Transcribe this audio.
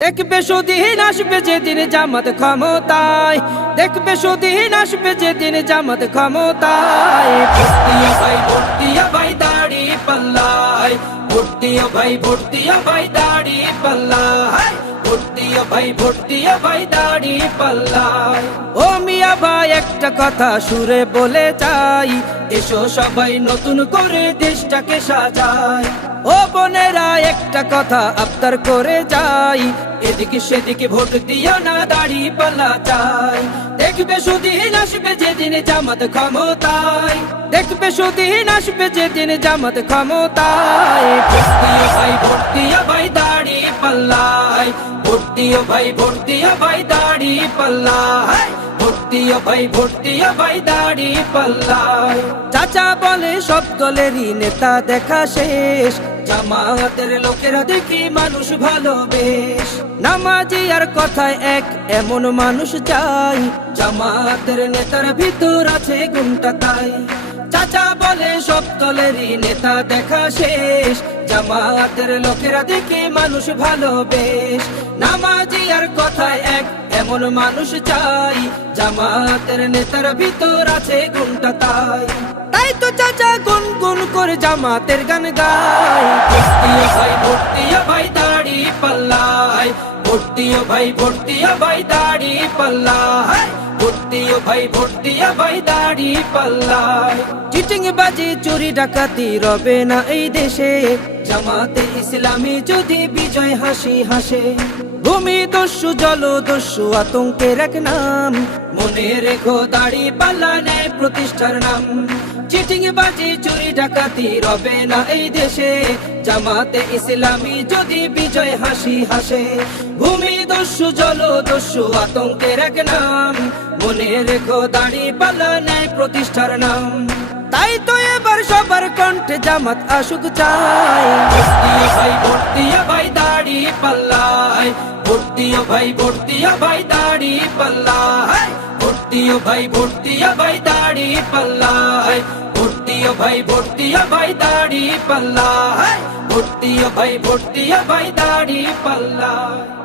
দেখবে সুদিন আসবে যেদিন জামাত ক্ষমতায়, দেখবে সুদিন আসবে যেদিন জামাত ক্ষমতায়। ভোট দিও ভাই, ভোট দিও ভাই দাড়ি পাল্লায়, ভোট দিও ভাই, ভোট দিও ভাই দাড়ি পাল্লায়, ভোট দিও ভাই, ভোট দিও ভাই দাড়ি পাল্লায়। ও মিয়া ভাই একটা কথা সুরে বলে যাই, এসো সবাই নতুন করে দেশটাকে সাজাই। ও বোনেরা একটা কথা আবদার করে যাই, এদিকে সেদিকে ভোট দিও না, দাড়ি পাল্লা চাই। দেখবে সুদিন আসবে যেদিন জামাত ক্ষমতায়, দেখবে সুদিন আসবে যেদিন জামাত ক্ষমতায়। ভোট দিও ভাই, ভোট দিও ভাই দাড়ি পাল্লায়, ভোট দিও ভাই, ভোট দিও ভাই দাড়ি পাল্লায়, ভোট দিও ভাই, ভোট দিও ভাই দাড়ি পাল্লায়। চাচা বলে সব দলেরই নেতা দেখা শেষ, জামাতের লোকেরা দেখি মানুষ ভালো বেশ। নামাজি আর কথায় এক এমন মানুষ চাই, জামাতের নেতার ভিতর আছে গুণটা তাই। চাচা বলে সব দলেরই নেতা দেখা শেষ, জামাতের লোকেরা দেখি মানুষ ভালো বেশ। নামাজি আর কথায় এক এমন মানুষ চাই, জামাতের নেতার ভিতর আছে গুণটা তাই। তাই তো চাচা গুনগুন করে জামাতের গান গায়। ভোট দিও ভাই, ভোট দিও ভাই দাড়ি পাল্লায়, ভোট দিও ভাই, ভোট দিও ভাই দাড়ি পাল্লায়, ভোট দিও ভাই, ভোট দিও ভাই দাড়ি পাল্লায়। চিটিং বাজি চুরি ডাকাতি রবে না এই দেশে, জামাতে ইসলামী যদি বিজয় হাসি হাসে। ভূমি দস্যু জল দস্যু আতঙ্কের এক নাম, মনে রেখো দাড়ি পাল্লা ন্যায় প্রতিষ্ঠার নাম। চিটিং বাজি চুরি ডাকাতি রবে না এই দেশে, জামাতে ইসলামী যদি বিজয় হাসি হাসে। ভূমি দস্যু জল দস্যু আতঙ্কের এক নাম, মনে রেখো দাড়ি পাল্লা ন্যায় প্রতিষ্ঠার নাম। তাই তো এবার সবার কণ্ঠে জামাত আসুক চাই। ভোট দিও ভাই, ভোট দিও ভাই দাড়ি পাল্লায়, ভোট দিও ভাই, ভোট দিও ভাই দাড়ি পাল্লায়, ভোট দিও ভাই, ভোট দিও ভাই দাড়ি পাল্লায়, ভোট দিও ভাই, ভোট দিও ভাই দাড়ি পাল্লায়, ভোট দিও ভাই, ভোট দিও ভাই দাড়ি পাল্লায়।